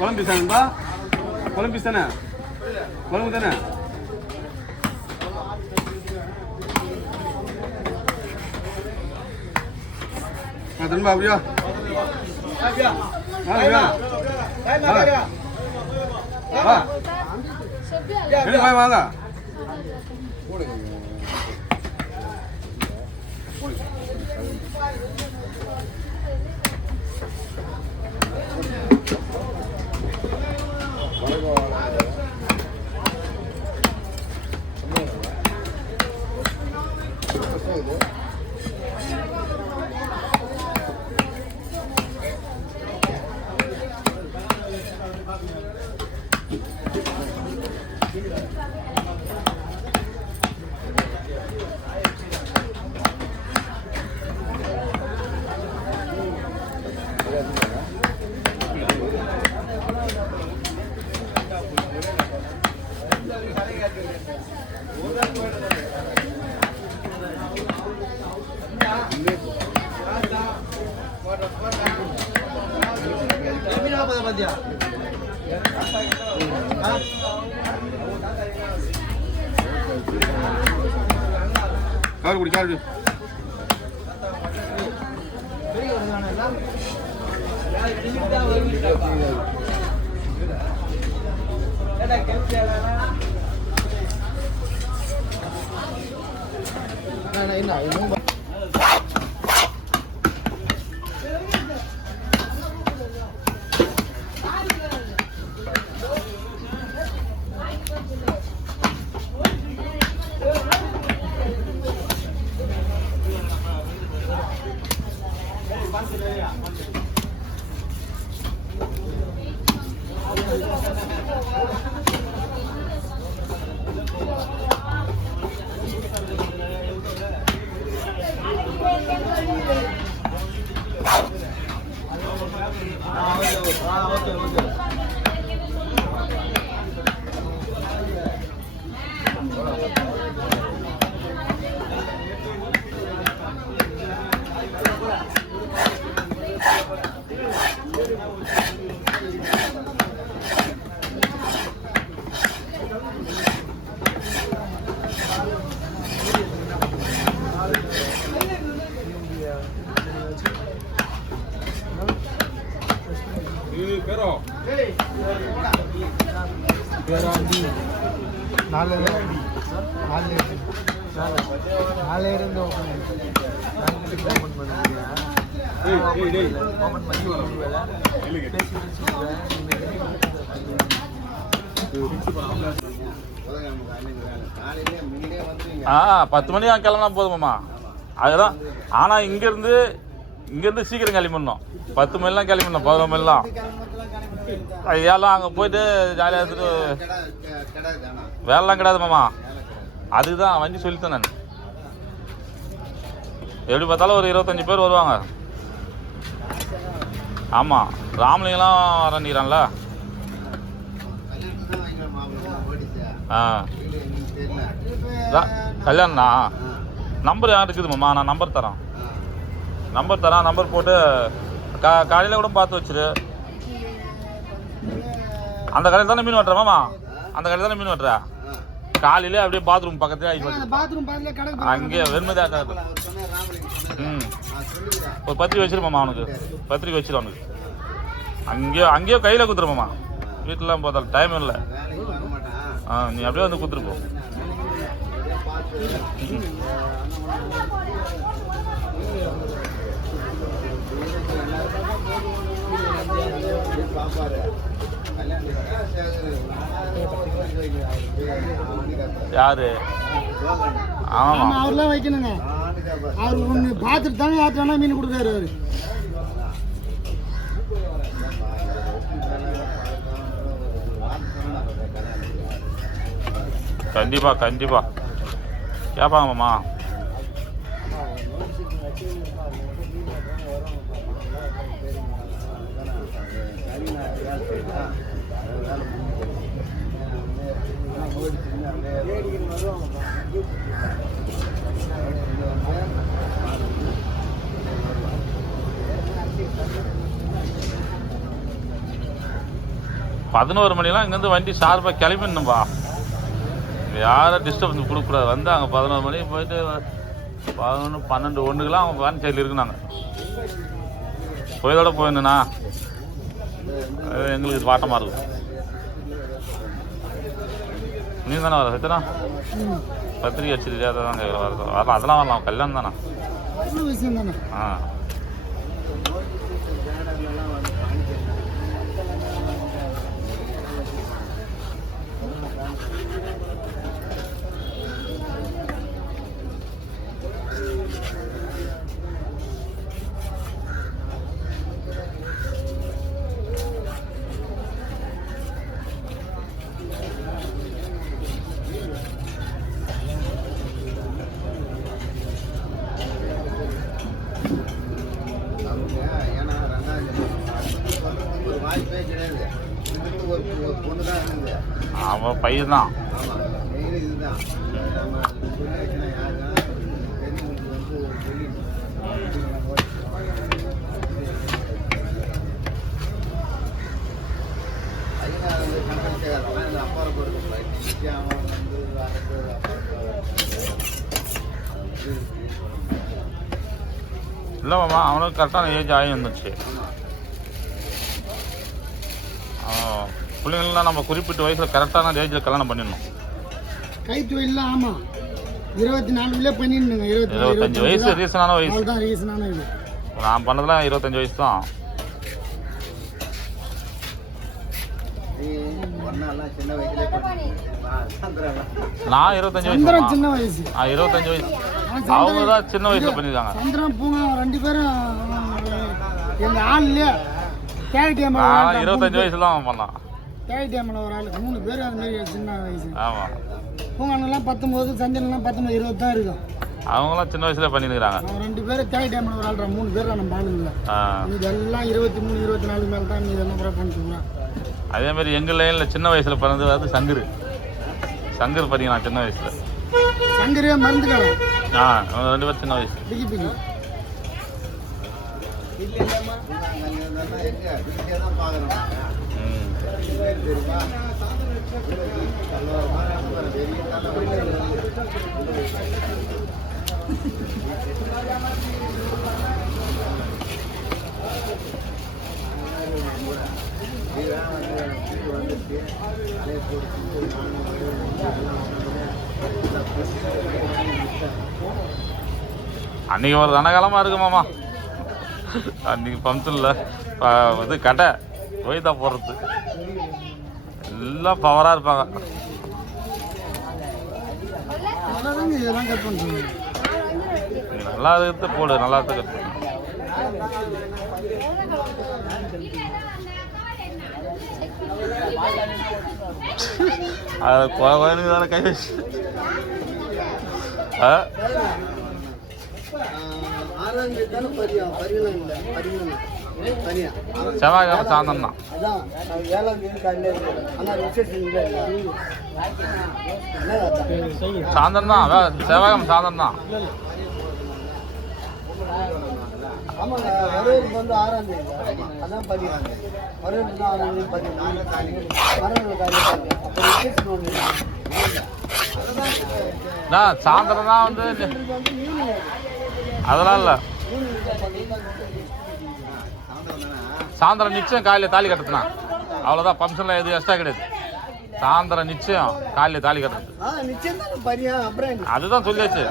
குழம்பு தானேப்பா? குழம்பு தானே? குழம்பு தானே? தன்பா அப்படியா? வாங்க காரக்குடி காரக்குடி பத்து மணி கிளம்புனா போதுமாம்மா. அதுதான். ஆனால் இங்கேருந்து சீக்கிரம் கிளம்பிடணும். 10 மணிலாம் கிளம்பிடணும். 11 மணிலாம் ஏலாம் அங்கே போயிட்டு ஜாலியாக இருந்துட்டு வேலைலாம் கிடையாது மாமா. அதுதான் வண்டி சொல்லித்தேன் நான். எப்படி பார்த்தாலும் ஒரு 25 பேர் வருவாங்க. ஆமாம், ராமலிங்கெல்லாம் வரண்டிக்கிறான்ல. கல்யாணண்ணா நம்பர் யார் இருக்குது மாமா? நான் நம்பர் தரேன். நம்பர் போட்டு காலையில் கூட பார்த்து வச்சிரு. அந்த கடையில் தானே மீன் வெட்டுற மாமா? அந்த கடையில் தானே மீன் வெட்டுற? காலையிலே அப்படியே பாத்ரூம் பக்கத்துல அங்கே வெறுமதா. ஒரு பத்திரிக்கை வச்சிருமாமா அவனுக்கு. பத்திரிக்கை வச்சிரு அவனுக்கு. அங்கேயோ கையில் குத்துருமாமா. வீட்டிலாம் பார்த்தாலும் டைம் இல்லை. நீ அப்படியே வந்து குத்துருப்போ. யாரு? ஆமாம், அவர்லாம் வைக்கணுங்க. அவர் ஒன்று பார்த்துட்டு தாங்க ஆத்திரம்னா மீன் கொடுக்குறாரு அவர். கண்டிப்பா கண்டிப்பா கேட்பாங்க மாமா. பதினோரு மணிலாம் இங்கேருந்து வண்டி ஷார்ப்பாக கிளம்பிடணும்பா. யாரும் டிஸ்டர்பன்ஸ் கொடுக்கக்கூடாது. வந்து அங்கே 11 மணிக்கு போயிட்டு 11, 12, 1க்குலாம் அவங்க வேன் சைடில் இருக்குனாங்க. போயதோட போயிருந்தேண்ணா எங்களுக்கு பாட்டமாக இருக்கும். நீ தானே வர சத்தனா பத்திரிக்கை வச்சுட்டு தான் கேட்குற வரலாம். அதெல்லாம் வரலாம், கல்யாணம் தானே. ஆ அவன் பையன் தான். இல்லை மாமா, அவனுக்கு கரெக்டான ஏஜ் ஆகி வந்துச்சு. பிள்ளைங்கள்லாம் நம்ம குறிப்பிட்ட வயசில் கரெக்டான ஏஜில் கல்யாணம் பண்ணிடணும். கை தொழில் ஆமாம் 24 பண்ணிடணுங்க. 25 வயசு ரீசனான வயசு தான். ரீசனான இது நான் பண்ணதெல்லாம் 25 வயசு தான். நான் 25 வயசு. சின்ன வயசு 25 வயசு. அவங்க தான் சின்ன வயசுல பண்ணிருக்காங்க. சந்திரன் பூங்கா 2 பேரும் எங்கள் ஆள் இல்லையா கேடிஎம் 25 வயசுல தான் பண்ணான். கேடிஎம்ல ஒரு ஆள் 3 பேர் அது மாதிரி சின்ன வயசு. ஆமாம், பூங்கானெல்லாம் 19, சந்திரன்லாம் 19, 20 தான் இருக்கும். அவங்களாம் சின்ன வயசுல பண்ணிருக்காங்க. அவங்க 2 பேர் கேடிஎம்ல ஒரு ஆள் 3 பேர் நம்ம ஆளுங்கள. இதெல்லாம் 23, 24 மேலே தான். நீ இதெல்லாம் கூட பண்ணிட்டுருக்கலாம். அதே மாதிரி எங்கள் லைனில் சின்ன வயசில் பிறந்தது வந்து சங்கர் பண்ணிக்கலாம். சின்ன வயசில் சங்கரே மறந்துக்கலாம். அவங்க 2 பேரும் சின்ன வயசு. பிகி பிகி அன்றைக்கி ஒரு ரணகாலமாக இருக்கு மாமா. அன்றைக்கி ஃபங்க்ஷனில் இது கடை போய்தா போடுறது எல்லாம் பவராக இருப்பாங்க. நல்லா இருக்கிறது போடு, நல்லா இருக்கிறது. அது கோயிலுக்கு தானே கை வச்சு செவ்வாய்க்கிழமை சாயந்தரம் தான். சாயந்தரம் தான், செவ்வாய்க்கிழமை சாயந்தரம் தான். ஆமாங்க, வரவேற்பு வந்து 6ஆம் தேதி. அதான் 16. வரவேற்பு தான் 6ஆம் தேதி 16. சாயந்தரம் தான் வந்து அதெல்லாம் இல்லை. சாயந்தரம் நிச்சயம் காலையில் தாலி கட்டுறதுனா அவ்வளோதான். ஃபங்க்ஷனில் எதுவும் எக்ஸ்ட்ரா கிடையாது. சாயந்தரம் நிச்சயம் காலையில் தாலி கட்டுறது. நிச்சயம் தான். அதுதான் சொல்லியாச்சு.